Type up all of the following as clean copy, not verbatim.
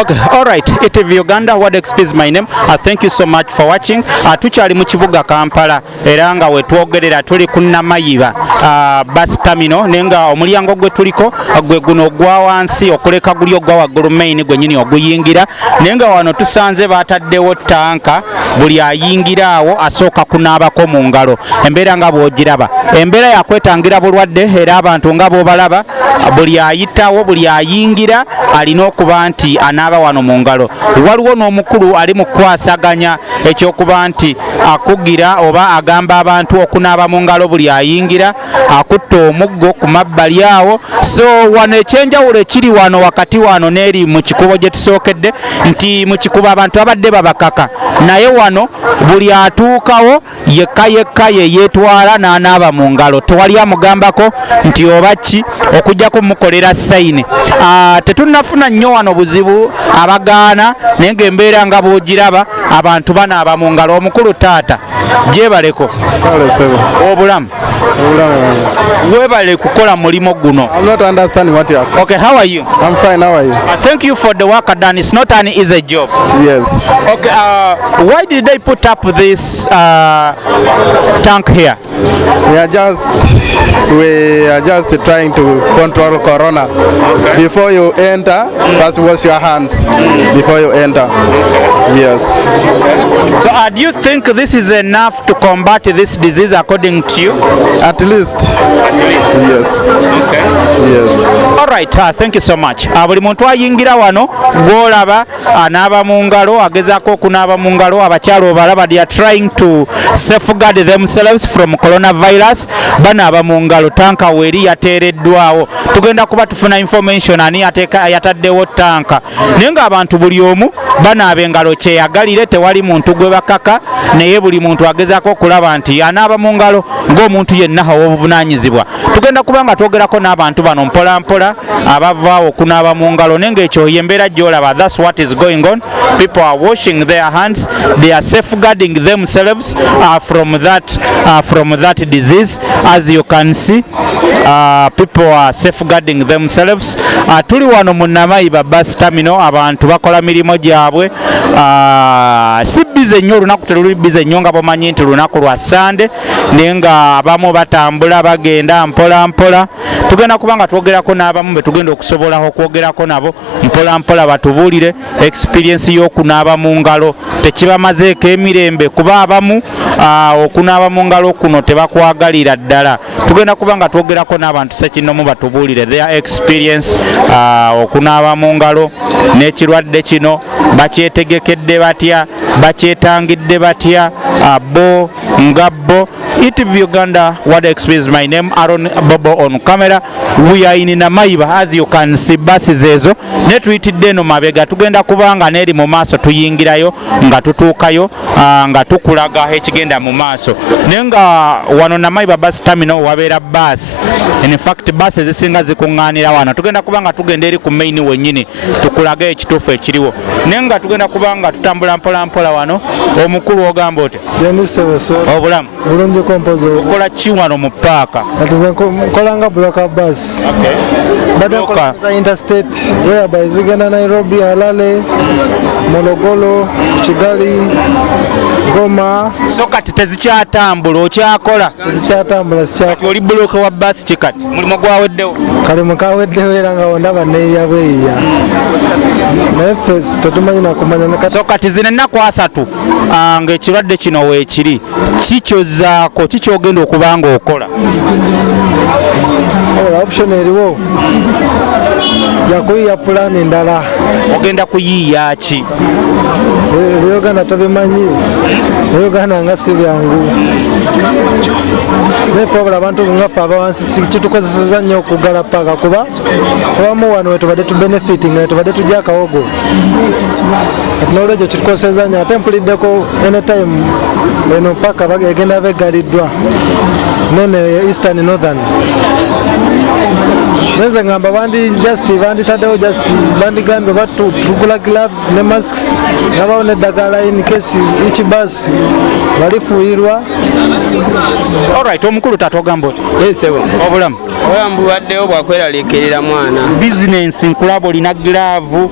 Okay, all right. ETV Uganda, what is my name? Thank you so much for watching. Tuchali mu kibuga Kampala era nga we twogerera tuli ku Namayiba bus terminal nenga omulyango gwe tuliko gwe guno gwa wansi okuleka guli ogwa waggulu main gwe nyini oguyingira nenga wano tusanze bataddewo tanka buli ayingira awo asooka kunaabako mu ngalo embeera nga bw'ogiraba embeera yakwetangira bulwadde era abantu nga bw'obalaba buli ayitawo buli ayingira alina okuba nti anaaba wano mu ngalo waliwo n'omukulu ali mu kwasaganya ekyokuba nti akugira oba agamba abantu okunaaba mu ngalo buli ayingira akutta omuggo ku mabbali awo so wano ekyenjawulo ekiri wano wakati wano n'eri mu kikubo gye tusookedde nti mu kikubo abantu abadde babakaka naye wano buli atuukawo yekka ye yeetwala n'anaaba mu ngalo tewali amugambako nti oba ki okujja kumukolera sayini tetunnafuna nnyo wano buzibu abagaana naye ng'embeera nga bw'ogiraba abantu banaaba mu ngalo omukulu taata gyebaleko obulamu webale kukola mulimo guno. I'm not understanding what you are saying. Okay, how are you? I'm fine, how are you? Thank you for the work done. It's not an easy job. Yes. Okay, why did they put up this tank here? We are just trying to control Corona. Okay. Before you enter, first wash your hands before you enter. Yes. So do you think this is enough to combat this disease according to you? At least. Yes. Okay. Yes. All right, thank you so much. Buli muntu ayingira wano gwolaba anaaba mu ngalo agezaako okunaaba mu ngalo abakyalo balaba they are trying to safeguard themselves from coronavirus banaaba mu ngalo tanka weri yateereddwawo tugenda kuba tufuna information ani yataddewo tanka naye nga abantu buli omu banaaba engalo kyeyagalire tewali muntu gwe bakaka naye buli muntu agezaako okulaba nti anaaba mu ngalo ng'omuntu yenna ow'obuvunaanyizibwa tugenda kuba nga twogerako n'abantu bano mpola mpola abavaawo okunaaba mu ngalo naye ng'ekyo yembeera gy'olaba that's what is going on. People are washing their hands, they are safeguarding themselves from that disease. As you can see, people are safeguarding themselves. Tuli wano mu Namayiba bus terminal abantu bakola mirimo gyabwe si bize nnyo olunaku teluli bize nnyo nga bomanyi nti lunaku lwa Sande naye nga abamu batambula bagenda mpola mpola tugenda kuba nga twogerako n'abamu be tugenda okusobolaho okwogerako nabo mpola mpola batubuulire experience y'okunaaba mu ngalo tekibamazeeko emirembe kuba abamu okunaaba mu ngalo kuno tebakwagalira ddala tugenda kuba nga twogerako n'abantu sekinnomu batubuulire their experience okunaaba mu ngalo n'ekirwadde kino bakyetegekedde batya bakyetangidde batya bo nga bo. ETV Uganda, what experience my name Aaron Bobo on camera. We are in Namayiba as you can see buses ezo netuyitidde no mabega tugenda kubanga neri mu maaso tuyingirayo nga tutuukayo nga tukulaga ekigenda mu maaso nenga wano Namayiba bus terminal wabeera bus in fact buses zisinga zikuŋŋaanira wano tugenda kubanga tugenda eri ku main wennyini tukulaga ekituufu ekiriwo nenga tugenda kubanga tutambula mpola mpola wano omukulu ogamba ote obulamu bulungi kompozo okola ki wano mu paaka kolanga bloka bus badde za interstate whereby zigenda Nairobi Harare Morogoro Kigali Goma so kati tezikyatambula okyakola tezikyatambula kati oli bloka wa bus kikati mulimo gwaweddewo kale mukaweddewo era nga wondaba neeyabweya naye ffe tetumanyi nakumanya so kati zino ennaku asatu ng'ekirwadde kino weekiri kikyozaako kikyogenda okuba nga okola option eriwo yakuyiya pulaani ndala ogenda kuyiiya ki Uganda tabimanyi Uganda nga si byangu nefe wabula abantu ngaffe abawansi kitukozeseza nnyo okugala paaka kuba abamu wano wetubadde tubenefiting wetubadde tujja akawogo n'olwekyo kitukozeseza nnyo ate mpuliddeko anytime eno paaka egenda begaliddwa nene eastern northern nze ngamba banditaddewo just bandigambye batugula gloves ne masks nabawo neddagala in case each bus balifuuyirwa. Alright, omukulu tatogamba oti obulamu buwaddewo bwakweraliikirira mwana. Bizinensi nkulaba olina giraavu,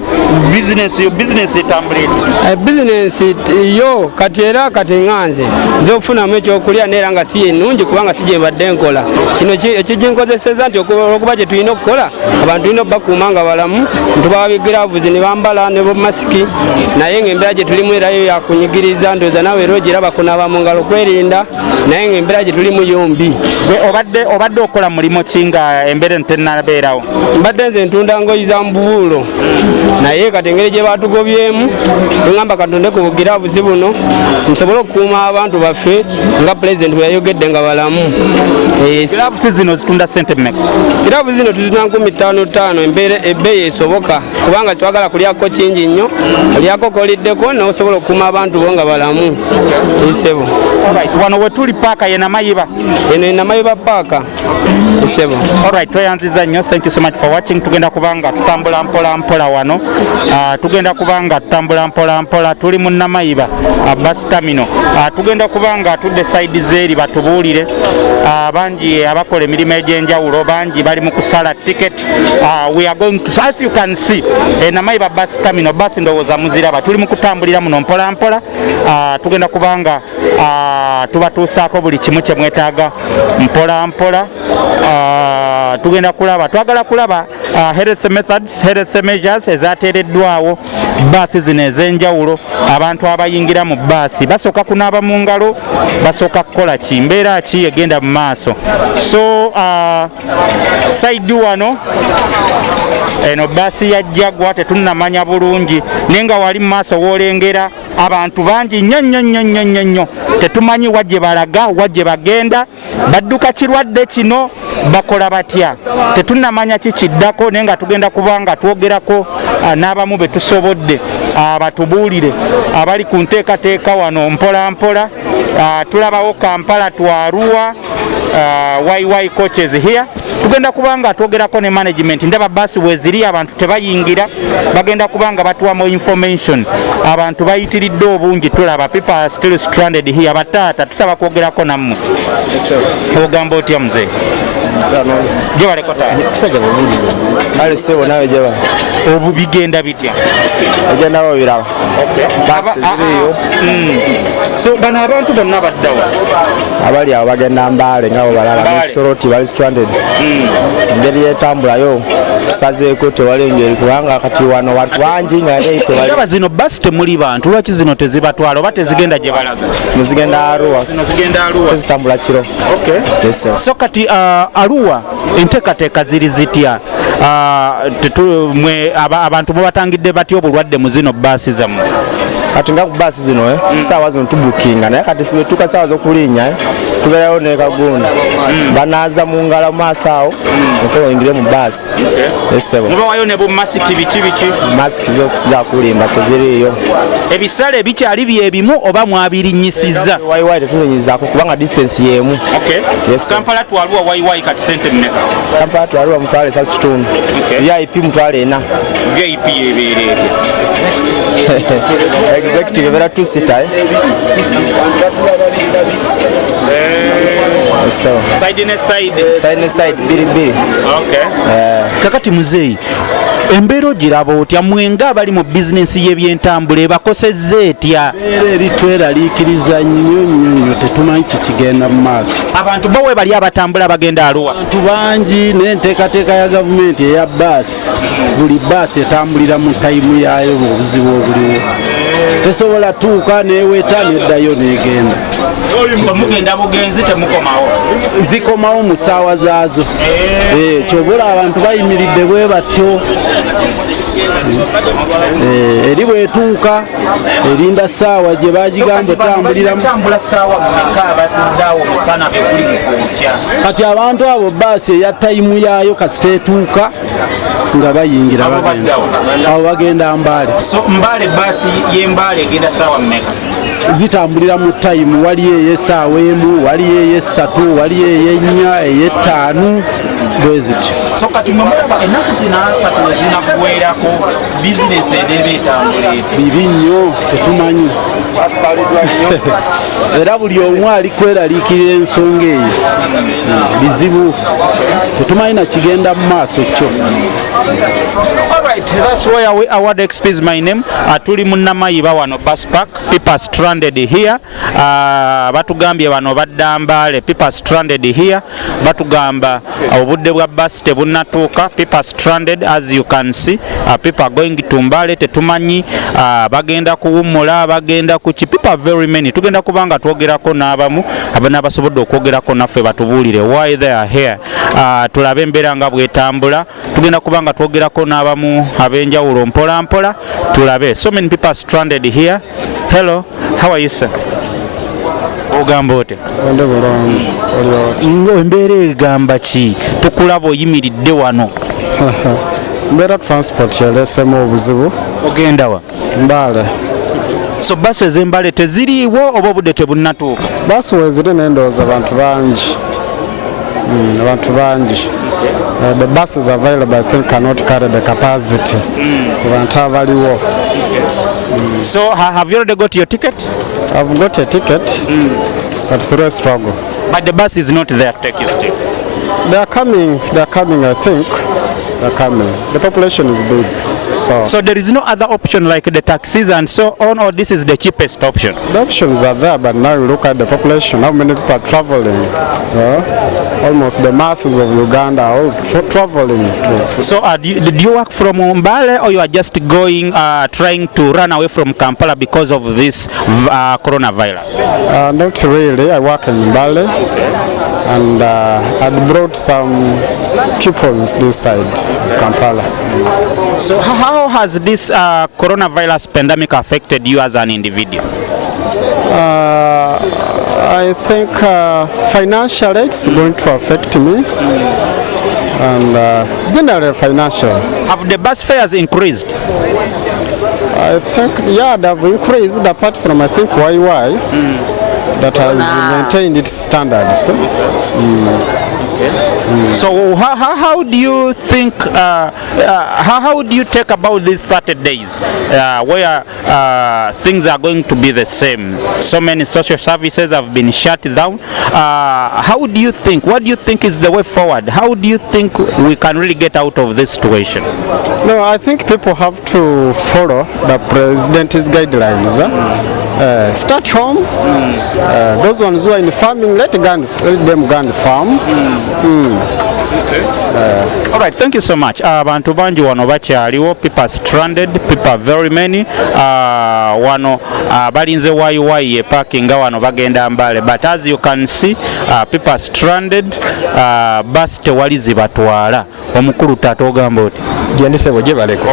bizinensi etambula eti? Bizinensi yo kati era kati nganze nze okufunamu ekyokulya neera nga si ennungi kubanga si gye mbadde nkola. Kino ekiginkozeseza nti okuba kye tulina okukola abantu tulina okubakuuma nga balamu, ntubawa bigiraavuzi ne bambala ne masiki, naye ng'embeera gye tulimu erayo yakunyigiriza, ndowooza nawe era ogiraba kunaaba mu ngalo kwerinda, naye ng'embeera gye tulimu yombi. Obadde okola mulimo ki nga embeera eno tennabeerawo? Mbadde nze ntunda ngoyi za mbubuulo, naye kati engeri gye baatugobyemu tugamba katonde ku bugiraavuzi buno nsobole okukuuma abantu baffe nga pulezidenti bwe yayogedde nga balamu. Giraavuzi zino zitunda ssente mmeka? Giraavuzi zino tuzitunda 55,000 ebbeeyi esoboka kubanga twagala kulyako kingi nnyo, olyako koliddeko n'osobola okukuuma abantu bo nga balamu. Isebo. Alright, wano we tuli paaka ye Namayiba. Eno ye Namayiba paaka. Isebo. Alright, tweyanziza nnyo. Thank you so much for watching. Tugenda kubanga tutambula mpola wano. Tugenda kubanga tutambula mpola tuli mu Namayiba bus terminal. Tugenda kubanga tudde side zeeri batubuulire. Bangi abakola emirimu egy'enjawulo bangi bali mu kusala ticket. We are going to, as you can see, Namayiba bus terminal bus ndowooza muziraba. Tuli mu kutambulira muno mpola. Tugenda kubanga tubatuusaako buli kimu kye mwetaaga mpola. Tugenda kulaba, twagala kulaba health methods, health measures ezateereddwawo baasi zino ez'enjawulo. Abantu abayingira mu baasi basooka kunaaba mu ngalo, basooka kukola ki, mbeera ki egenda mu maaso. So side wano eno baasi ya Jaguar tetunnamanya bulungi, naye nga wali mu maaso woolengera abantu bangi nnyo tetumanyi wajje balaga wajje bagenda, badduka kirwadde kino bakola batya, tetunnamanya kikiddako, naye nga tugenda kubanga twogerako n'abamu be tusobodde batubuulire abali ku nteekateeka wano mpola. Tulabawo Kampala to Arua, YY coaches here. Tugenda kubanga twogerako ne management, ndaba basi weziri abantu tebayingira, bagenda kubanga batuwamu information. Abantu bayitiridde obungi, tulaba people are still stranded here. Bataata tusaba kwogerako nammwe. Ogamba otya muzee? Jeba lekota. Kusajja bubuli. Bale sebo nawe jeba. Obu bigenda bitya? Agenda babirawo. Okay. Basi ziriyo. So bana abantu bonna baddawa. Abali abo bagenda Mbale ngabo balala Soroti bali stranded. Ngeri yetambulayo tusazeeko tewalengeri kubanga kati wano watu bangi nga tewali. Aba zino basi temuli bantu, lwaki zino tezibatwala oba tezigenda gye balaga? Zigenda Arua. Zigenda Arua. Tezitambula kiro. Okay. Yes, so kati Arua enteekateeka ziri zitya? Abantu mubatangidde batya obulwadde mu zino baasi zammwe? Kati nga ku baasi zino saawa zino tubukinga, naye kati sibetuuka saawa z'okulinnya tubeerayo ne Kagunda banaaza mu ngala mu maaso awo okola oyingire mu baasi. Mubawayo ne bumasiki biki? Masiki zo sijja kulimba teziriiyo. Ebisale bikyali byebimu oba mwabirinnyisizza? YY tetulinyizaako kubanga distance y'emu. Kampala to Arua YY kati sente mmeka? Kampala to Arua mutwale 3 VIP mutwale 4. VIP ebeereete Executive vera 2 seater. Side biri. Okay. Kakati muzeeyi embeera ogiraba otya mwenga abali mu bizinensi y'ebyentambula ebakosezza etya? Eri tweraliikiriza nnyo tetumanyi kikigenda mu maaso. Abantu bawe bali abatambula bagenda Arua? Abantu bangi n'enteekateeka ya gavumenti eya baasi, buli baasi etambulira mu tayimu yaayo obuzibu obuliwo. Tesobola tuuka neeweta neddayo negenda. So mugenda bugenzi temukomawo? Zikomawo mu ssaawa zaazo. Kyobola abantu bayimiridde bwe batyo. Eri bwetuuka erinda ssaawa gye bagigamba otambuliramu. Kati abantu abo baasi eya tayimu yaayo kasita etuuka nga bayingira bagenda. Abo bagenda Mbale. So Mbale baasi y'Embale egenda ssaawa mmeka? zitambulira mu time, waliyo ey'essaawa emu, waliyo ey'essatu, waliyo ey'ennya, ey'ettaano, bwe zityo. So kati mwe mulaba ennaku zino 3 ezinaggweerako bizinesi ebeera etambula eti? Bibi nnyo, tetumanyi. Era buli omu ali kweraliikirira ensonga eyo. Bizibu. Tetumanyi na kigenda mu maaso kyo. Alright, that's why we award XP my name. Tuli munnamayiba wano bus park. People are stranded here. Batugambye bano badda Mbale. People are stranded here. Batugamba obudde bwa bus tebunnatuuka. People are stranded as you can see. People are going to Mbale. Tetumanyi bagenda kuwummula, bagenda kuki. People are very many. Tugenda kubanga twogerako n'abamu abasobodde okwogerako naffe batubuulire why they are here. Tulabe embeera nga bwetambula. Tugenda kubanga twogerako n'abamu ab'enjawulo mpola mpola. Tulabe. So many people are stranded here. Hello, how are you sir? Ogamba ote? Onde bulungi. Embeera egamba ki? Tukulaba oyimiridde wano. Mbeera transport yaleesemu obuzibu. Ogenda wa? Mbale. So basi ez'Embale teziriiwo oba obudde tebunnatuuka? Basi weeziri n'endowooza abantu bangi. Abantu bangi. The buses available I think cannot carry the capacity. Abantu abaliwo. So have you already got your ticket? I've got a ticket, but through a struggle. But the bus is not there to take you still. They are coming, I think. They're coming. The population is big. So there is no other option like the taxis and so on, or this is the cheapest option? The options are there, but now you look at the population, how many people are traveling. Almost the masses of Uganda are all traveling. So did you work from Mbale, or you are just going, trying to run away from Kampala because of this coronavirus? Not really. I work in Mbale, and I brought some pupils this side, Kampala. So how has this coronavirus pandemic affected you as an individual? I think financially it's going to affect me, and generally financial. Have the bus fares increased? I think, yeah, they've increased, apart from I think YY that has maintained its standards. So how do you think, how do you take about these 30 days where things are going to be the same? So many social services have been shut down. How do you think, what do you think is the way forward? How do you think we can really get out of this situation? No, I think people have to follow the president's guidelines. Start home. Those ones who are in farming, let them go and farm. All right, thank you so much. Abantu banji wano bakyaliwo, people are stranded, people are very many. Wano balinze YY ye parking wano bagenda Mbale, but as you can see, people are stranded. Bus tewali zibatwala. Omukulu taata ogamba oti? Gendesebwa gye baleko.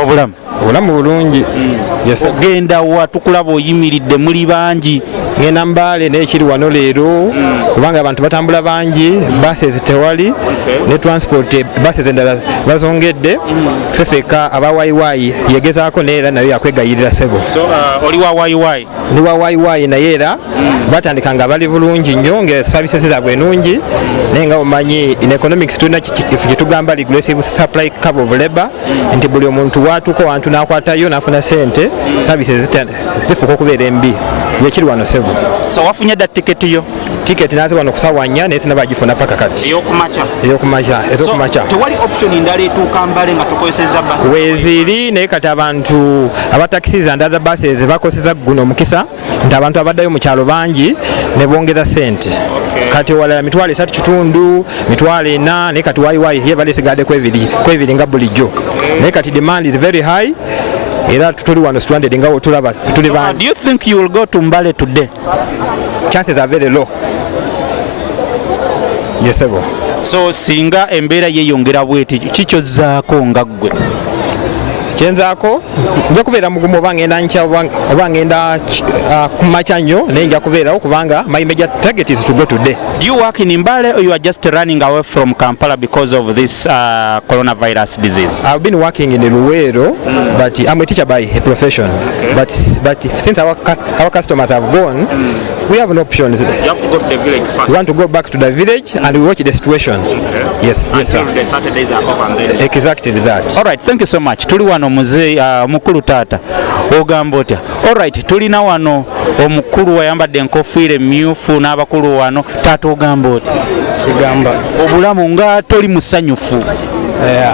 Obulamu bulungi. Ogenda wa tukulaba oyimiridde muli bangi. Ngenda Mbale n'ekiri wano leero kubanga abantu batambula bangi, buses tewali, ne transport buses endala bazongedde. Fefeka aba YY yegezaako neera nayo yakwegayirira sebo. So oli wa YY? Ndi wa YY naye era batandika nga bali bulungi nnyo nga services zaabwe ennungi, naye nga omanyi in economics tulina kye tugamba regressive supply curve of labor, nti buli omuntu watuuka wantu n'akwatayo n'afuna ssente, services zifuuka okubeera embi. Yekiri wano sebo. So wafunye dda tiketi yo? Tiketi naze wano kusaawa 4 naye sinaba bagifuna paka kati. Eyokumakya? Ezokumakya. So tewali option endala etuuka Mbale nga tukozesezza bus? Weeziri naye kati abantu abataxis and other buses bakozesa guno omukisa nti abantu abaddayo mu kyalo bangi ne bongeza ssente. Kati wala mitwalo 3.5, mitwalo 4, naye kati YY ye balesigadde kwebiri nga bulijjo. Naye kati demand is very high. Era tuli wano stranded nga otulaba tuli bangi. So do you think you will go to Mbale today? Chances are very low. Yes, sir. So singa embeera yeeyongera bweti kikyozzaako nga ggwe? kyenzaako nja kubeera mugumu oba ngenda nkya oba ngenda kumakya nnyo naye nja kubeerawo kubanga my major target is to go today. Do you work in Mbale or you are just running away from Kampala because of this coronavirus disease? I've been working in Luwero, but I'm a teacher by profession. But since our customers have gone, we have no options. You have to go to the village first. We want to go back to the village and we watch the situation. Yes, yes, sir. Until the 30 days are over and then. Exactly that. All right, thank you so much. Tuli wano muzeeyi mukulu taata ogamba otya? All right, tulina wano omukulu wayambadde enkofiira emmyufu n'abakulu wano taata ogamba otya? Sigamba obulamu nga toli musanyufu.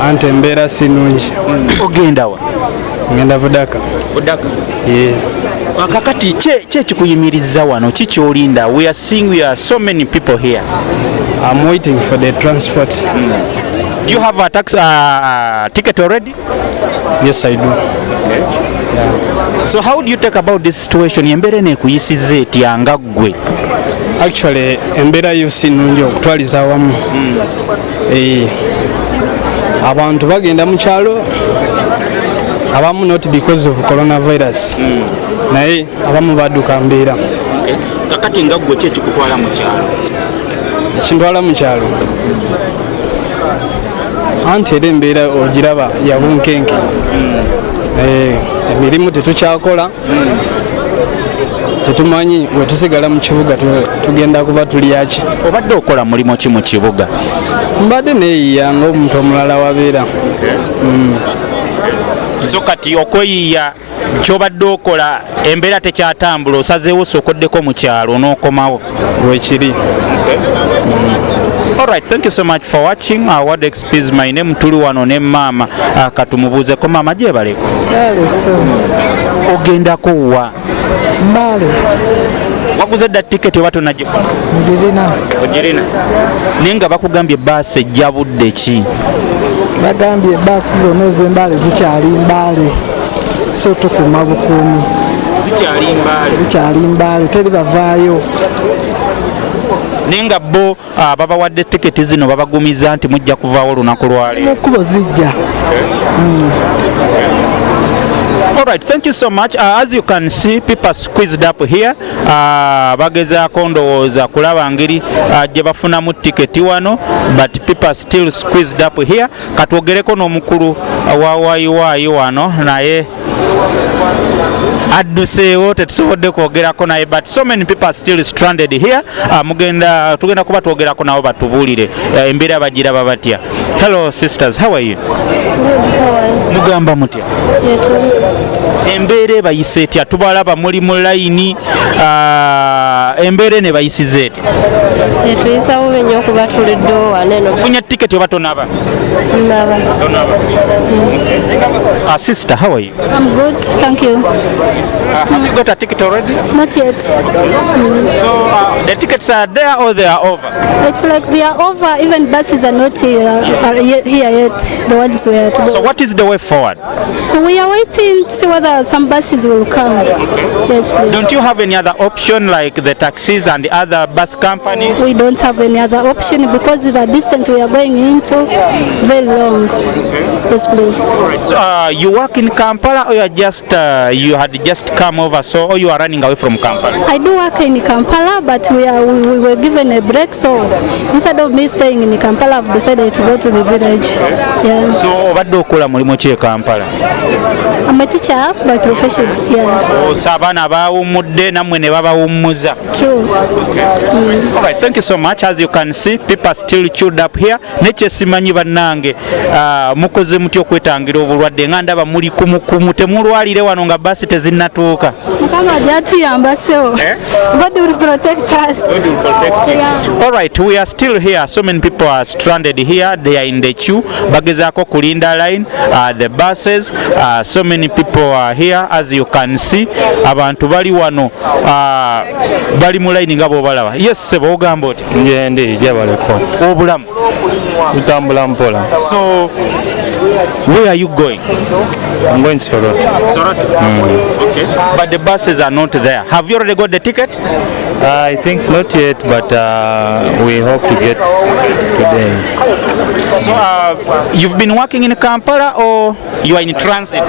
Ante embeera si nnungi. Ogenda wa? Ngenda Budaka. Budaka? Kakati ki ekikuyimirizza wano? Ki ky'olinda? We are seeing we are so many people here. I'm waiting for the transport. Do you have a taxi ticket already? Yes, I do. Okay. Yeah. So how do you take about this situation? Embeera nekuyisiza etya nga ggwe? Actually, embeera yo si nnungi okutwaliza awamu. Abantu bagenda mu kyalo abamu not because of coronavirus. Naye abamu badduka mbeera. Kakati nga ggwe ki ekikutwala mu kyalo? Ekintwala mu kyalo anti era embeera ogiraba ya bunkenke. Emirimu tetukyakola, tetumanyi bwe tusigala mu kibuga tugenda kuba tulyaki. Obadde okola mulimu ki mu kibuga? Mbadde neeyiya ng'omuntu omulala wabeera. So kati okweyiya kyobadde okola embeera tekyatambula osazeewo osokoddeko mu kyalo n'okomawo weekiri. Alright, thank you so much for watching. What is my name? Tuli wano ne mama katumubuuzeko mama gyebaleko. Ogendako wa? Mbale. Waguze dda tiketi oba tonagifuna? Njirina. Ogirina? Naye nga bakugambye bbaasi ejja budde ki? Bagambye bbaasi zonna ez'Embale zikyali Mbale. So tukuuma bukuumi. Zikyali Mbale? Zikyali Mbale, teri bavaayo. Naye nga bo babawadde tiketi zino babagumiza nti mujja kuvaawo olunaku lwaleero. Mu kkubo zijja. All right, thank you so much. As you can see, people squeezed up here. Bagezaako ndowooza kulaba ngeri gye bafunamu tiketi wano, but people still squeezed up here. Katwogereko n'omukulu wa wayiwaayi wano naye adduseewo tetusobodde kwogerako naye, but so many people are still stranded here. Tugenda kuba twogerako nabo batubuulire embeera bagiraba batya. Hello sisters, how are you? Mugamba mutya? Embeera ebayise etya? Tubalaba muli mu layini, embeera ne bayisize etya? Tuyisawo nnyo okuba tuliddewo wano eno. Ofunye tiketi oba tonaba? Sinnaba. Tonaba. Sister, how are you? I'm good, thank you. Have you got a ticket already? Not yet. So the tickets are there or they are over? It's like they are over, even buses are not here yet, the ones we are to go. So what is the way forward? We are waiting to see whether some buses will come. Yes, please. Don't you have any other option like the taxis and the other bus companies? We don't have any other option because the distance we are going into very long. Yes, please. All right. So you work in Kampala or you are just you had just come over, so or you are running away from Kampala? I do work in Kampala, but we were given a break, so instead of me staying in Kampala, I've decided to go to the village. Yeah. So obadde okola mulimu ki e Kampala? I'm a teacher by profession. Yeah. So abaana baawummudde nammwe ne babawummuza. True. All right, thank you so much. As you can see, people are still chewed up here. Nekyesimanyi bannange mukoze mutya okwetangira obulwadde nga ndaba muli kumukumu temulwalire wano nga basi tezinnatuuka. Mukama gyatuyamba so. God will protect us. God will protect you. Yeah. All right, we are still here. So many people are stranded here. They are in the queue. Bagezaako kulinda line. The buses. So many people are here. As you can see, abantu bali wano bali mu line nga bw'obalaba. Yes, sebo ogamba oti? Ngende jabaleko. Obulamu. Utambula mpola. So, where are you going? I'm going to Soroti. Soroti? Okay. But the buses are not there. Have you already got the ticket? I think not yet, but we hope to get today. So you've been working in Kampala or you are in transit?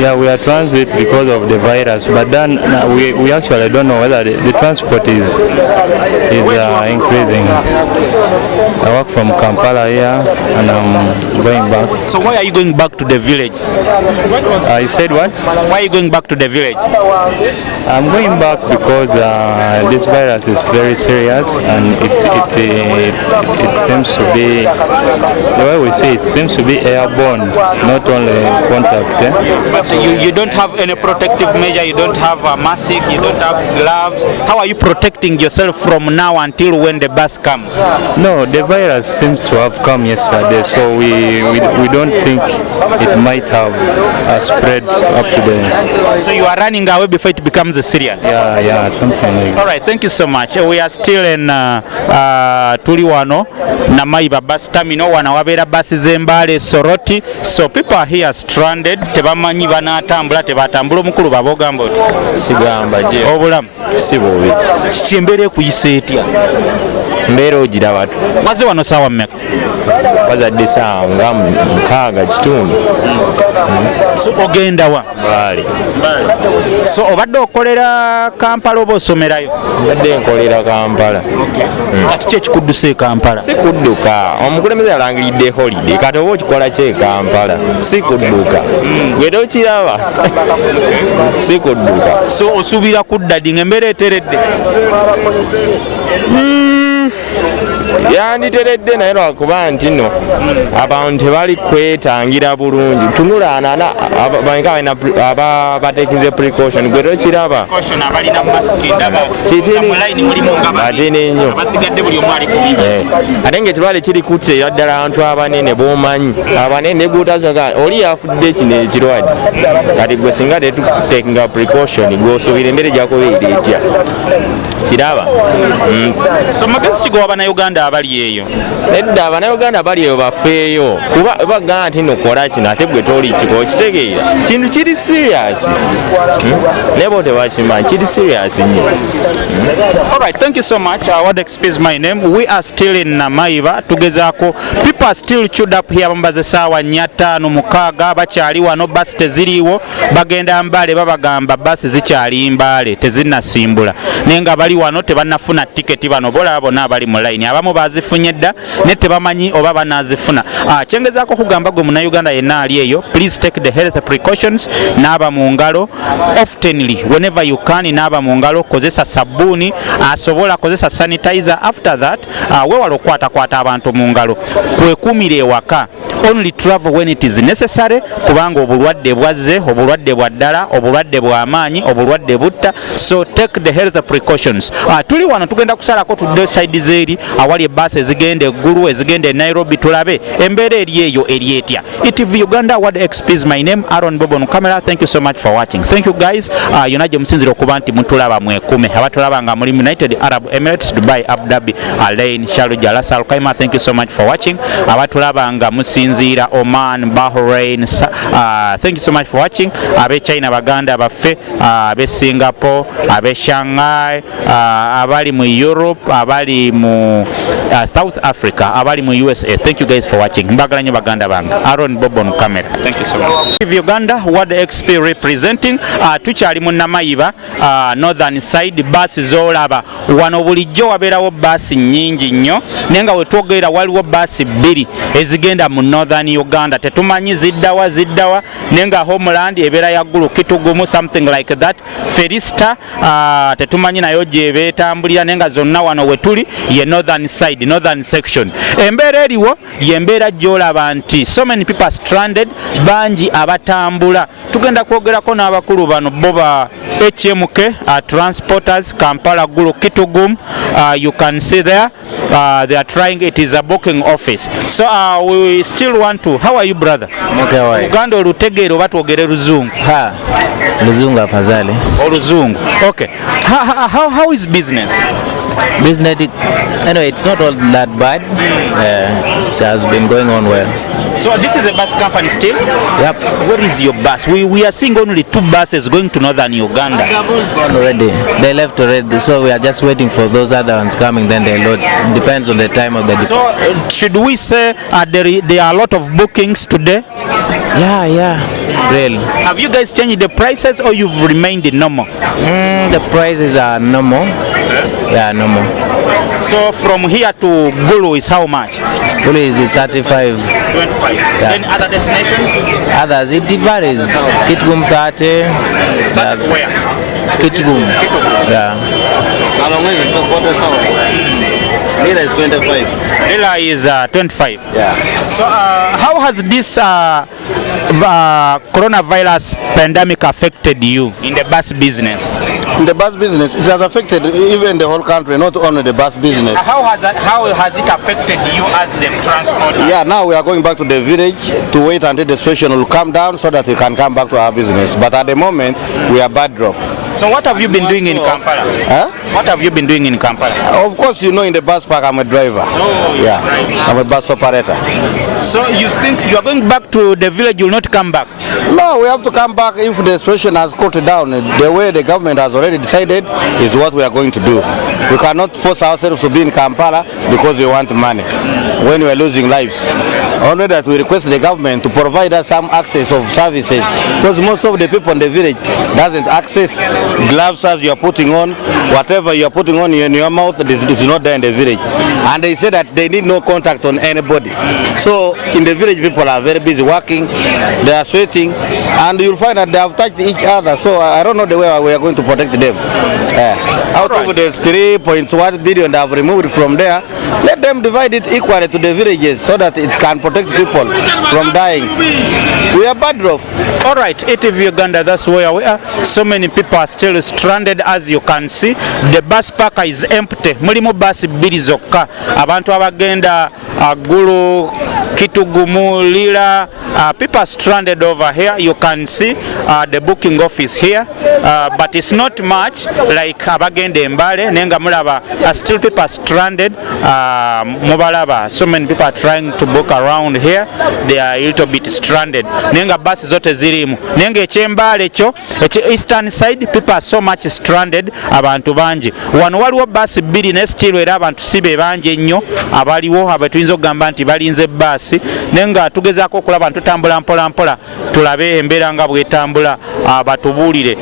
Yeah, we are transit because of the virus, but then we actually don't know whether the transport is increasing. I work from Kampala here and I'm going back. So why are you going back to the village? You said what? Why are you going back to the village? I'm going back because this virus is very serious and it seems to be, the way we see it, seems to be airborne, not only contact. But you don't have any protective measure, you don't have a mask, you don't have gloves. How are you protecting yourself from now until when the bus comes? No, the virus seems to have come yesterday, so we don't think it might have spread up to the... So you are running away before it becomes serious? Yeah, something like that. All right, thank you so much. We are still in tuli wano na Maiba bus terminal wana wabera buses zembale Soroti, so people are here stranded, tebamanyi banatambula tebatambula omukulu babogamba oti sigamba je obulamu si bubi kimbere kuyisa etya mbere ogira batu maze wano sawa mmeka bazadde saa nga mukaaga kitundu so ogenda wa bali so obadde okolera Kampala oba osomerayo? mbadde nkolera Kampala. Kati ki ekikuddusa e Kampala? Si kudduka, omukulembeze yalangiridde holiday kati oba okikola ki e Kampala? Si kudduka gwe tokiraba si kudduka. So osuubira kudda ddi ng'embeera eteredde? Yanditeredde naye lwakuba nti no abantu tebali kwetangira bulungi. Tunula anana batekinze precaution gwe tokiraba kitini nnyo ate ngaekirwadde kiri kuteera ddala abantu abanene bomanyi abanene gutasoka oli yafudde kino ekirwadde kati gwe singa tetutekinga precaution gweosuubira embeera ejjakubeera etya kiraba. So magezi kigoba Bannayuganda abali eyo? Nedda Bannayuganda abali eyo bafeeyo kuba bagamba nti nokola kino ate gwe toli kiko kitegeera kintu kiri serious naye bo tebakimanyi kiri serious nnyo. Alright, thank you so much. What excuse my name. We are still in Maiba tugezaako. People are still queued up here bambaze saawa 5:06 bakyali wano basi teziriiwo bagenda Mbale babagamba basi zikyali Mbale tezinnasimbula naye nga bali wano tebannafuna tiketi bano bola bonna abali mu line abamu bazifunye dda ne tebamanyi oba banazifuna. Kyengezaako kugamba gwe Munnayuganda yenna ali eyo, please take the health precautions. Naaba mu ngalo oftenly whenever you can, naaba mu ngalo, kozesa sabbuuni, asobola kozesa sanitizer. After that weewala okukwatakwata abantu mu ngalo, kwekuumira ewaka, only travel when it is necessary kubanga obulwadde bwazze, obulwadde bwa ddala, obulwadde bw'amaanyi, obulwadde butta, so take the health precautions. Tuli wano tugenda kusalako tudde side zeeri awali ebbaasi ezigenda eggulu ezigenda e Nairobi tulabe embeera eri eyo eri etya. ITV Uganda, what XP my name, Aaron Bobo on camera. Thank you so much for watching. Thank you guys. Yonna gye musinzira okuba nti mutulaba mwekume, abatulaba nga muri United Arab Emirates, Dubai, Abu Dhabi, Alain, Sharjah, Ras Al Khaimah, thank you so much for watching. Abatulaba nga musinzira Oman, Bahrain, thank you so much for watching. Abe China baganda baffe, abe Singapore, abe Shanghai, abali mu Europe, abali mu South Africa, abali mu USA. Thank you guys for watching. Mbagala nnyo baganda bange. Aaron Bobo on camera. Thank you so much. ITV Uganda, what XP representing. Tukyali mu Namayiba, northern side, basi zolaba. Wano bulijjo wabeerawo basi nnyingi nnyo. Naye nga we twogera waliwo basi bbiri ezigenda mu northern Uganda. Tetumanyi ziddawa naye nga Homeland ebeera yaggulu Kitugumu, something like that. Ferista tetumanyi nayo gye beetambulira naye nga zonna wano we tuli ye northern side, northern section. Embeera eriwo y'embeera gy'olaba nti so many people stranded, bangi abatambula. Tugenda kwogerako n'abakulu bano bo ba HMK transporters Kampala Gulu Kitugum. You can see there they are trying, it is a booking office. So we still want to, how are you brother? Okay, why? Uganda olutegeero oba twogere Luzungu? Luzungu afadhali. Oluzungu. Okay. How is business? Business, anyway, it's not all that bad. It has been going on well. So this is a bus company still? Yep. Where is your bus? We are seeing only 2 buses going to northern Uganda. They have all gone already. They left already, so we are just waiting for those other ones coming, then they load. Depends on the time of the day. So should we say there are a lot of bookings today? Yeah, really. Have you guys changed the prices or you've remained normal? The prices are normal. Yeah, normal. So from here to Gulu is how much? Gulu is 35. 25. Yeah. Then other destinations? Others, it varies. Kitgum 30. Where? Kitgum. Yeah. Lila is 25. Lila is 25. Yeah. So how has this coronavirus pandemic affected you in the bus business? In the bus business, it has affected even the whole country, not only the bus business. How has it affected you as the transporter? Yeah, now we are going back to the village to wait until the situation will calm down so that we can come back to our business. But at the moment, we are bad off. So what have you been doing in Kampala? Huh? What have you been doing in Kampala? Of course, you know, in the bus park, I'm a driver. Oh, yeah. I'm a bus operator. So you think you are going back to the village, you will not come back? No, we have to come back if the situation has cooled down. The way the government has already decided is what we are going to do. We cannot force ourselves to be in Kampala because we want money when we are losing lives. Only that we request the government to provide us some access of services, because most of the people in the village doesn't access gloves as you are putting on, whatever you are putting on in your mouth, it is not there in the village. And they say that they need no contact on anybody. So in the village, people are very busy working, they are sweating, and you'll find that they have touched each other. So I don't know the way we are going to protect them. Out of the 3.1 billion they have removed from there, let them divide it equally to the villages so that it can protect people from dying. We are bad off. All right, ETV Uganda, that's where we are. So many people are still stranded, as you can see. The bus park is empty. Mulimu bus bbiri zokka. Abantu abagenda Gulu, Kitugumu, Lila. People are stranded over here. You can see the booking office here, but it's not much like abagenda Mbale. Nenga mulaba, still people are stranded. Mubalaba, so many people are trying to book around here. They are a little bit stranded. Nenga bus zote zirimu. Nenga echembale cho, eastern side, people are so much stranded. Abantu banji. Wano waliwo bus bbiri ne still era abantu sibe banje nnyo. Abaliwo abatuyinza okugamba nti balinze bus. Nenga tugezaako okulaba tutambula mpola mpola tulabe embeera nga bwetambula batubuulire.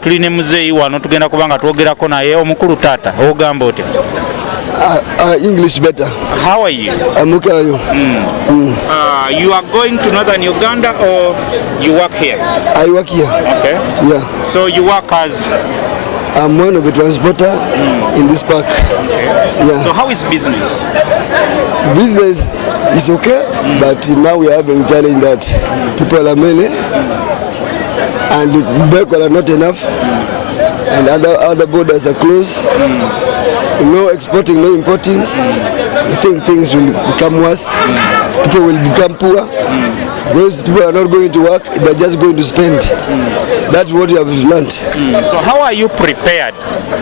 Tuline muzeeyi wano tugenda kubanga twogerako naye omukulu taata ogamba otya? English better. How are you? I'm okay. How are you? You are going to northern Uganda or you work here? I work here. Okay. Yeah. So you work as? I'm one of the transporter in this park. Okay. Yeah. So how is business? Business is okay, but now we are having a challenge that people are many and the vehicles are not enough and other borders are closed. No exporting, no importing. I think things will become worse. People will become poor. Those people are not going to work, they're just going to spend. That's what we have learned. So how are you prepared?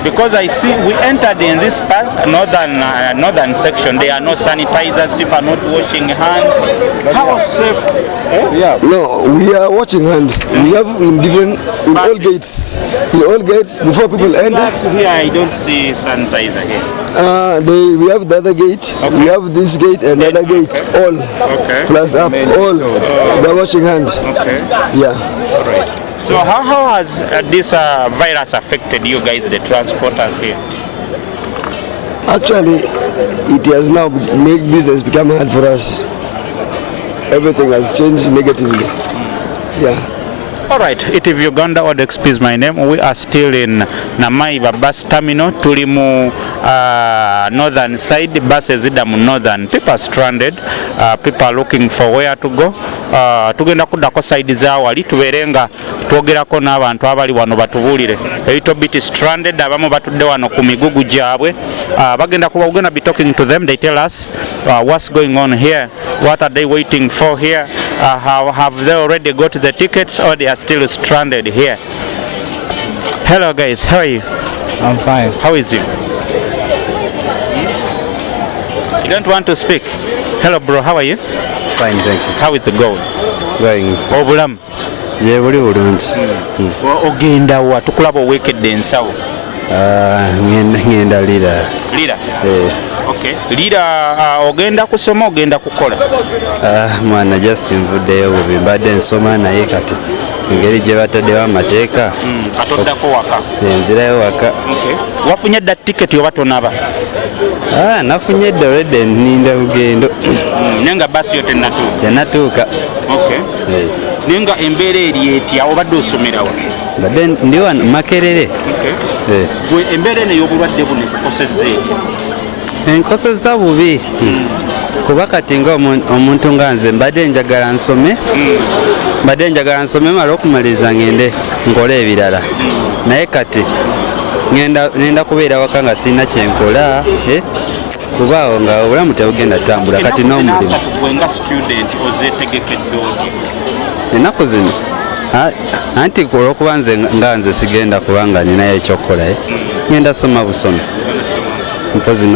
Because I see we entered in this part, northern section. There are no sanitizers, people are not washing hands. How safe? Yeah. No, we are washing hands. We have in all gates. In all gates, before people enter. Here I don't see sanitizer here. We have the other gate, okay. We have this gate and the other gate, all. Okay. Plus up, all. They're washing hands. Okay. Yeah. All right. So how has this virus affected you guys, the transporters here? Actually, it has now made business become hard for us. Everything has changed negatively. Yeah. All right, ETV Uganda, ODXP is my name. We are still in Namaiba bus terminal. Tuli mu northern side, buses zida mu northern. People are stranded. People are looking for where to go. Tugenda kuddako side zaawali tubeerenga twogerako n'abantu abali wano batubuulire. A little bit stranded, abamu batudde wano ku migugu gyabwe. We're gonna be talking to them. They tell us what's going on here. What are they waiting for here? Have they already got the tickets or they are still stranded here? Hello guys, how are you? I'm fine. How is you? don't want to speak? Hello bro, how are you? Fine, thank you. How is it going? Going. Obulamu. Je buli bulungi. Ogenda wa tukulaba owekedde ensawo. Ngenda lira. Lira? Okay. Lira ogenda kusoma ogenda kukola? Mwana just nvuddeyo bubi mbadde nsoma naye kati engeri gye bataddewo amateeka. Katoddako waka? Nzirayo waka. Okay. Wafunye dda tiketi oba tonaba? Nafunye dda olwedde nninda lugendo. Nenga basi yo tennatuuka. Okay. Nenga embeera eri etya obadde osomerawo? Badde ndi wano Makerere. Gwe embeera eno ey'obulwadde buno ekukosezza etya? Enkosezza bubi kuba kati nga omuntu nga nze mbadde njagala nsome mala okumaliriza ngende nkole ebirala naye kati ngenda kubeera waka nga sirina kyenkola kuba awo nga obulamu tebugenda tambula kati n'omulimu ennaku zino anti olwokuba nze sigenda kubanga ninayo ekyokukola ngenda soma busomi mpozi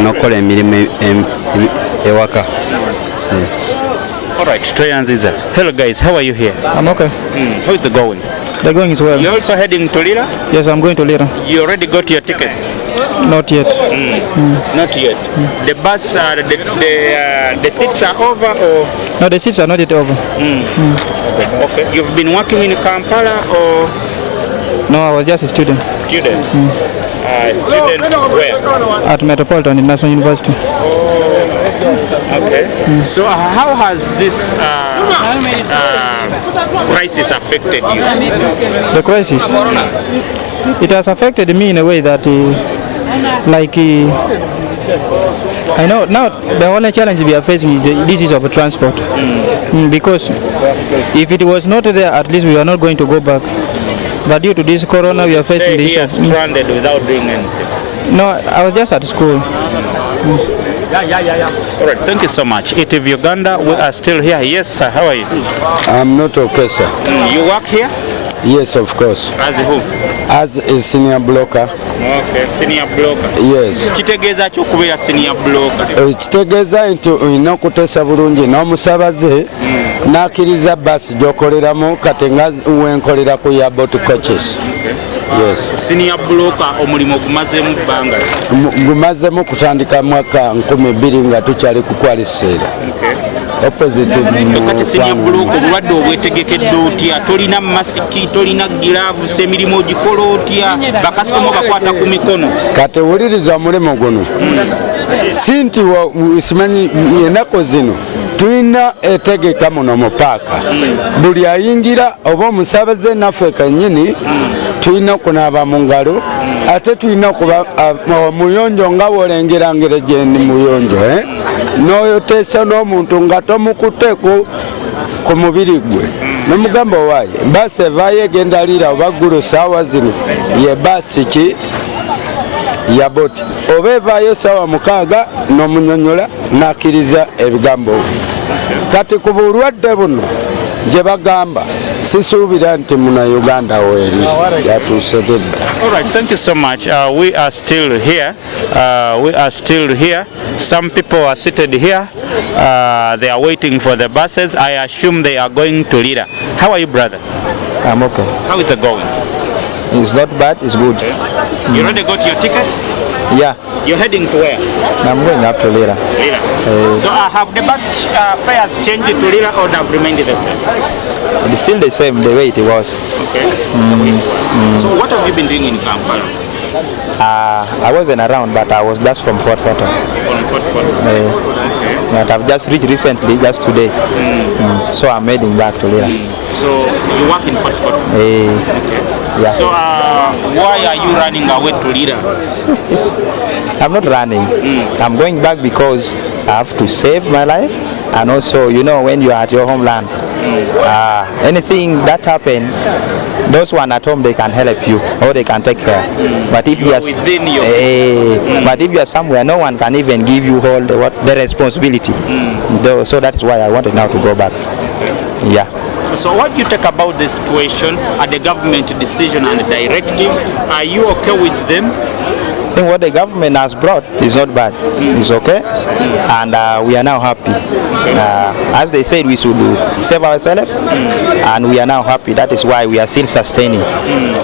n'okukola emirimu ewaka. Alright, Toyanziza. Hello guys, how are you here? I'm okay. How is it going? The going is well. You're also heading to Lira? Yes, I'm going to Lira. You already got your ticket? Not yet. Not yet. The bus, the seats are over or? No, the seats are not yet over. Okay. You've been working in Kampala or? No, I was just a student. Student? Student where? At Metropolitan International University. Okay. So how has this crisis affected you? The crisis? It has affected me in a way that I know now the only challenge we are facing is the issue of transport. Because if it was not there, at least we are not going to go back. But due to this corona, we are facing the issue. Stranded without doing anything? No, I was just at school. All right, thank you so much. ETV Uganda, we are still here. Yes, sir, how are you? I'm not okay, sir. You work here? Yes, of course. As who? As a senior blocker. Okay, senior blocker. Yes. Kitegeeza ki okubeera senior blocker? Kitegeeza nti olina okuteesa bulungi n'omusabaze n'akkiriza basi gy'okoleramu kati nga wenkolera ku Yabot coaches. Yes. Senior blocker omulimu gumazeemu bbanga ki? Gumazeemu kutandika mwaka 2000 nga tukyali ku kwaliseera. Kati senior blocker obulwadde obwetegekedde otya? Tolina masiki, tolina gilavusi, emirimu ogikola otya? Bakasitoma bakwata ku mikono? Kati wuliriza omulimu guno si nti simanyi ennaku zino tulina etegeka muno mu paaka buli ayingira oba omusabaze naffe kennyini tulina okunaaba mu ngalo ate tulina okuba omuyonjo nga wolengerangere gye ndi muyonjo n'oyoteesa n'omuntu nga tomukuteeko ku mubiri gwe nomugamba waaye baasi evaayo egenda Lira oba ggulo saawa zino ye baasi ki Yabot oba evaayo saawa 6 n'omunyonyola n'akkiriza ebigambo kati ku bulwadde buno gye bagamba sisuubira nti muna Uganda weeri yatuuse dedda. All right, thank you so much. We are still here. Some people are seated here. They are waiting for the buses. I assume they are going to Lira. How are you, brother? I'm okay. How is it going? It's not bad, it's good. You already got your ticket? Yeah. You're heading to where? I'm going up to Lira. Lira. So have the bus fares changed to Lira or have remained the same? It's still the same, the way it was. Okay. So what have you been doing in Kampala? I wasn't around, but I was just from Fort Portal. From Fort Portal. But I've just reached recently, just today. So I'm heading back to Lira. So you work in Fort Portal? Okay. Yeah. So why are you running away to Lira? I'm not running. I'm going back because I have to save my life, and also, you know, when you are at your homeland, anything that happen, those one at home, they can help you or they can take care. But if you are within your but if you are somewhere, no one can even give you all the responsibility. So that is why I wanted now to go back. Yeah. So what do you take about the situation and the government decision and the directives? Are you okay with them? think what the government has brought is not bad. It's okay, and we are now happy. As they said, we should save ourselves, and we are now happy. That is why we are still sustaining.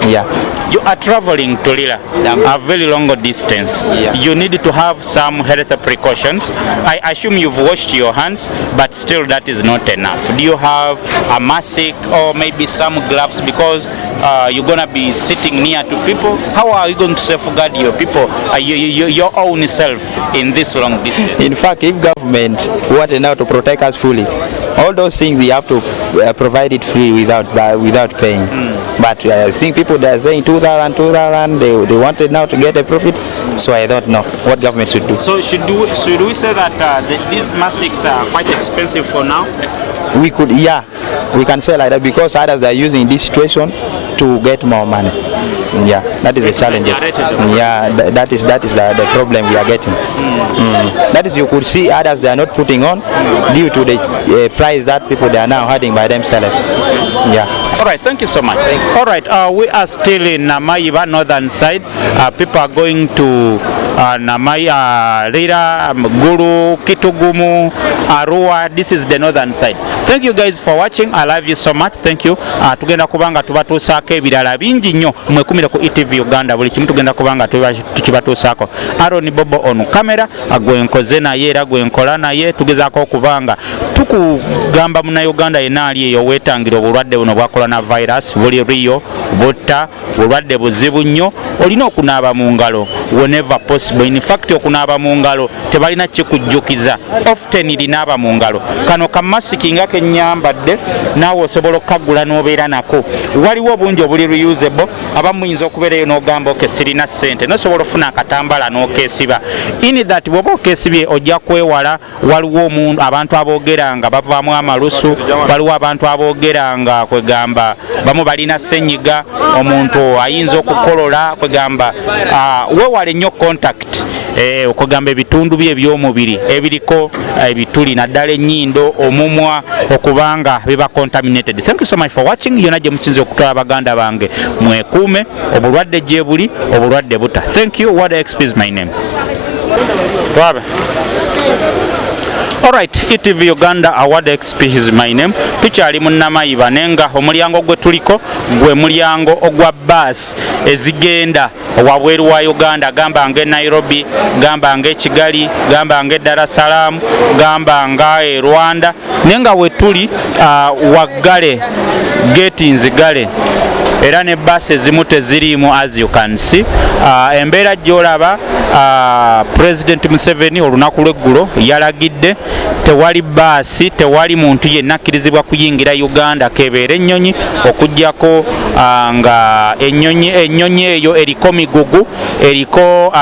Yeah. You are traveling to Lira, a very long distance. Yeah. You need to have some health precautions. I assume you've washed your hands, but still that is not enough. Do you have a mask or maybe some gloves, because you're going to be sitting near to people? How are you going to safeguard your people, your own self in this long distance? In fact, if government wanted now to protect us fully, all those things we have to provide it free without paying. But I think people, they are saying 2,000, they wanted now to get a profit. So I don't know what government should do. So should we say that these masks are quite expensive for now? We could, yeah, we can say like that, because others, they are using this situation to get more money. Yeah, that is the challenge. Yeah, that is the problem we are getting. That is, you could see others, they are not putting on due to the price that people, they are now having by themselves. Yeah. All right, thank you so much. All right, we are still in Namaiba, northern side. People are going to Lira, Guru, Kitugumu, Arua. This is the northern side. Thank you guys for watching. I love you so much. Thank you. Tugenda kubanga tubatuusaako ebirala bingi nnyo mwekumire ku ETV Uganda. Buli kimu tugenda kubanga tukibatuusaako. Aaron Bobo on camera, gwe nkoze naye era gwe nkola naye, tugezaako okubanga tukugamba Munnayuganda yenna ali eyo weetangira obulwadde buno bwa coronavirus, buli riyo, butta, bulwadde buzibu nnyo, olina okunaaba mu ngalo whenever possible. In fact, okunaaba mu ngalo tebalina kikujjukiza, often linaaba mu ngalo. Kano kamasiki nga kenyambadde naawe osobola okukagula n'obeera nako. Waliwo obungi obuli reusable, abamu muyinza okubeerayo n'ogamba oke sirina ssente, nosobola ofuna akatambala n'okeesiba. In that bw'oba okeesibye ojja kwewala, waliwo abantu aboogera nga bavaamu amalusu, waliwo abantu aboogera nga kwegamba bamu balina ssenyiga, omuntu ayinza okukolola, kwegamba weewale nnyo contact, okugamba ebitundu bye eby'omubiri ebiriko ebituli naddala ennyindo, omumwa, okubanga biba contaminated. Thank you so much for watching. Yonna gye musinze okutwala baganda bange, mwekuume, obulwadde gye buli, obulwadde buta. Thank you. What XP is my name. Alright, ETV Uganda, Award XP is my name. Tukyali mu Namayiba nenga omulyango gwe tuliko gwe mulyango ogwa bus ezigenda wabweru wa Uganda, gamba nge Nairobi, gamba nge Kigali, gamba nge Dar es Salaam, gamba nga Rwanda, nenga we tuli waggale gate nzigale era ne bus ezimu teziriimu. As you can see, embeera gy'olaba President Museveni olunaku lw'eggulo yalagidde tewali baasi, tewali muntu yenna akkirizibwa kuyingira Uganda kebeera ennyonyi, okuggyako nga ennyonyi eyo eriko migugu, eriko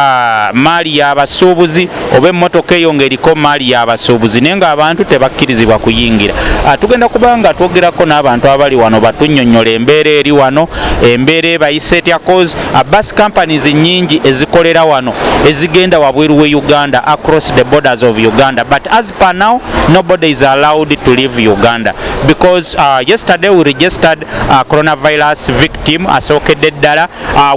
maali y'abasuubuzi, oba emmotoka eyo ng'eriko maali y'abasuubuzi, naye ng'abantu tebakkirizibwa kuyingira. Tugenda kubanga twogerako n'abantu abali wano batunnyonnyola embeera eri wano, embeera ebayise etya, cause bus companies nnyingi ezikolera wano ezigenda wabweru we Uganda, across the borders of Uganda, but as per now nobody is allowed to leave Uganda because yesterday we registered coronavirus victim asookedde ddala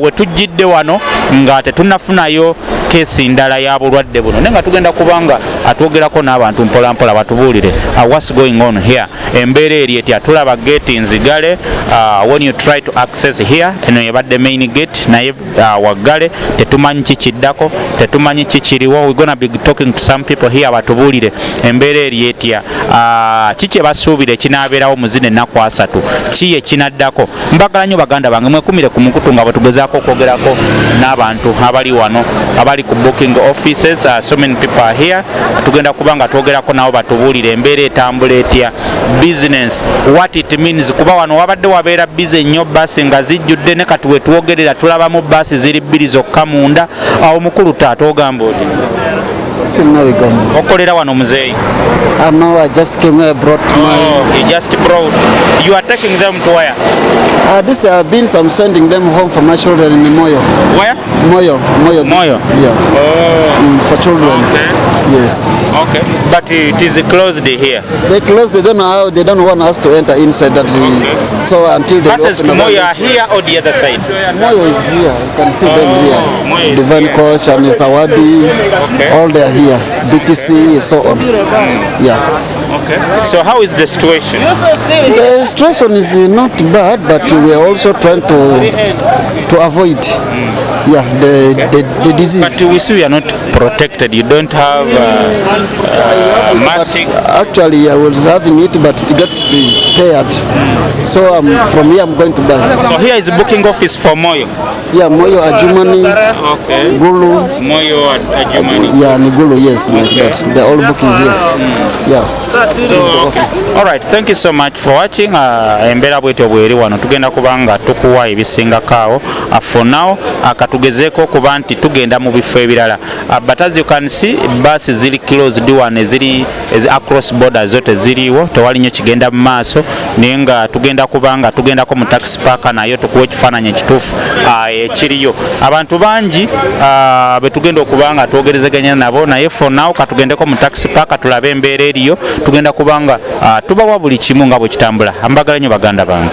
we tujjidde wano nga tetunnafunayo kesi ndala ya bulwadde buno, naye nga tugenda kubanga atwogerako n'abantu mpola mpola batubuulire what's going on here. Embeera eri etya, tulaba gate nzigale, when you try to access here eno yebadde main gate naye waggale, tetumanyi kikiddako, tetumanyi kikiriwo. We're gonna be talking to some people here batubuulire embeera eri etya, kiki basuubira ekinaabeerawo muzino ennaku 3, ki ekinaddako. Mbagala nnyo baganda bange mwekumire ku mukutu nga bwe tugezaako okwogerako n'abantu abali wano abali ku booking offices. So many people are here. Tugenda kubanga twogerako nabo batubuulire embeera etambula etya, business what it means, kuba wano wabadde wabeera busy nnyo, basi nga zijjudde, ne kati wetwogerera tulabamu basi ziri 2 zokka munda. Awo mukulu taata ogamba oti Sinnabigamu. Okolera wano muzeeyi? No, I just came here, brought my... You just brought. You are taking them to where? This have been some sending them home for my children in Moyo. Where? Moyo. Yeah. For children. Okay. Yes. Okay. But it is closed here. They closed. They don't know how. They don't want us to enter inside that. So until they buses to Moyo are here or the other side? Moyo is here. You can see them here. Divine Coach and Sawadi. All they are here. BTC, so on. Yeah. Okay. So how is the situation? The situation is not bad, but we are also trying to avoid the disease. But we see we are not protected. You don't have mask. Actually, I was having it, but it gets paired. So from here I'm going to buy. So here is booking office for Moyo. Yeah, Moyo Ajumani. Okay. Gulu. Moyo Ajumani. Yeah, Nigulu. Yes, like that. They're all booking here. Yeah. So all right, thank you so much for watching. Embera bwetyo bweri wano tugenda kubanga tukuwa ebisinga kaawo. For now akatugezeko kuba nti tugenda mu bifo ebirala. But as you can see, bus zili closed one ziri across borders zote ziriwo, tewali nnyo kigenda mu maaso, naye nga tugenda kubanga tugendako mu taxi park nayo tukuwa ekifaananyi ekituufu ekiriyo. Abantu bangi betugenda okubanga twogerezeganya nabo, naye for now katugendeko mu taxi park tulabe embeera eriyo, tugenda kubanga tubawa buli kimu nga bwe kitambula. Mbagala nnyo baganda bange.